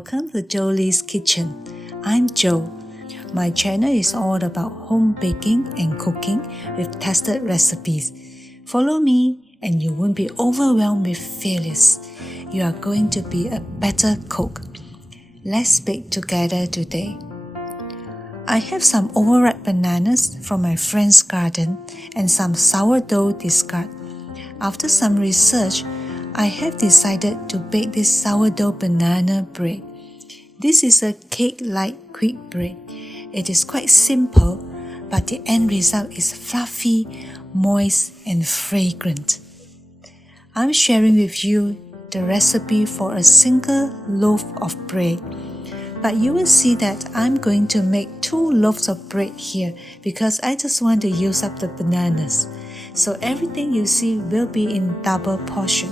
welcome to Jolie's Kitchen. I'm Jo. My channel is all about home baking and cooking with tested recipes. Follow me and you won't be overwhelmed with failures. You are going to be a better cook. Let's bake together today. I have some overripe bananas from my friend's garden and some sourdough discard. After some research, I have decided to bake this sourdough banana bread. This is a cake-like quick bread. It is quite simple, but the end result is fluffy, moist, and fragrant. I'm sharing with you the recipe for a single loaf of bread. But you will see that I'm going to make 2 loaves of bread here because I just want to use up the bananas. So everything you see will be in double portion.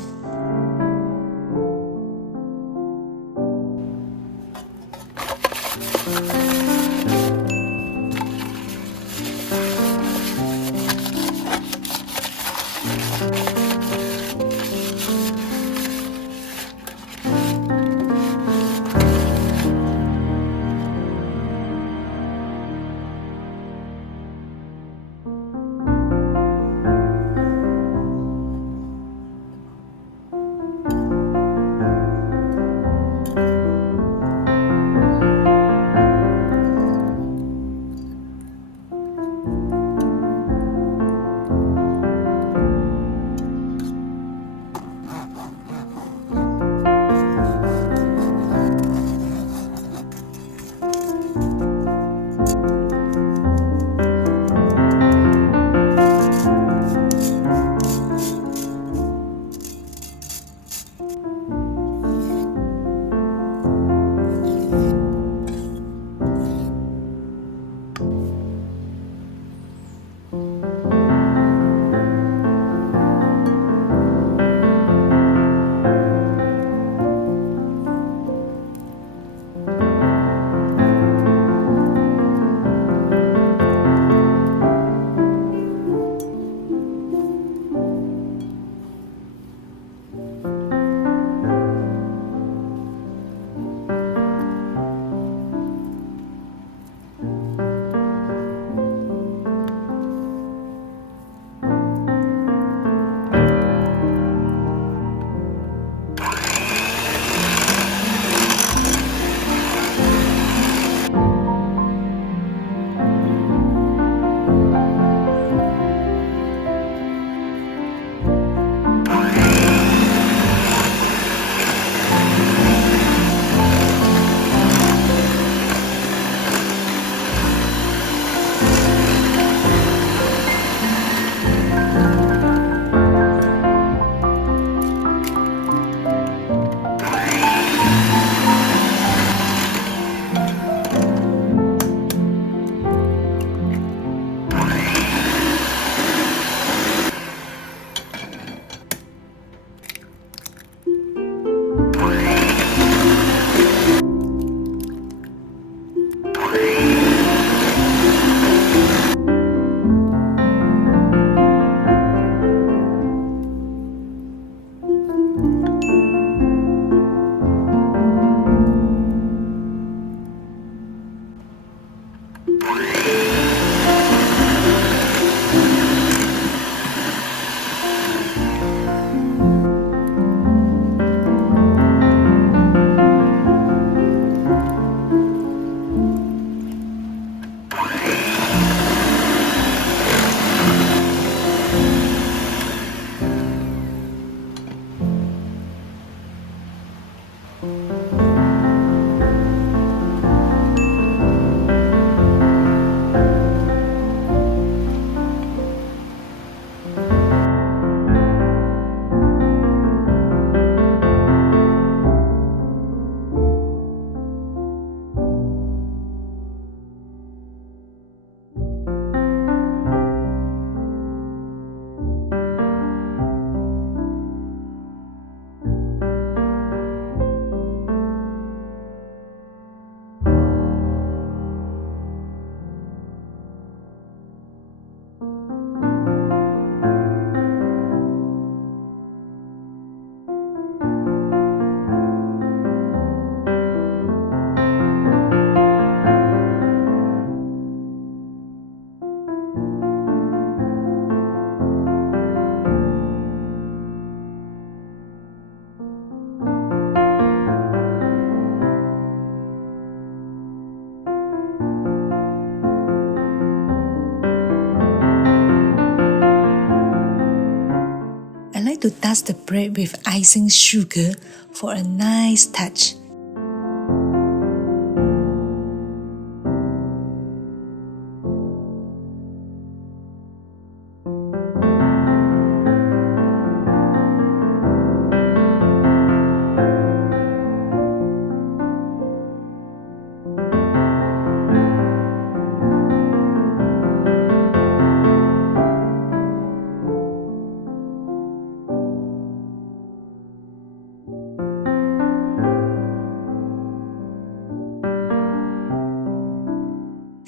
to dust the bread with icing sugar for a nice touch.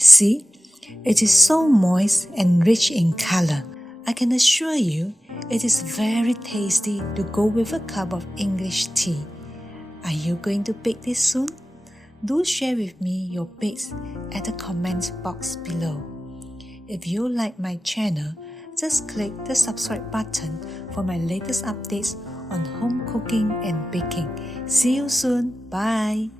See, it is so moist and rich in color. I can assure you, it is very tasty to go with a cup of English tea. Are you going to bake this soon? Do share with me your bakes at the comment box below. If you like my channel, just click the subscribe button for my latest updates on home cooking and baking. See you soon. Bye.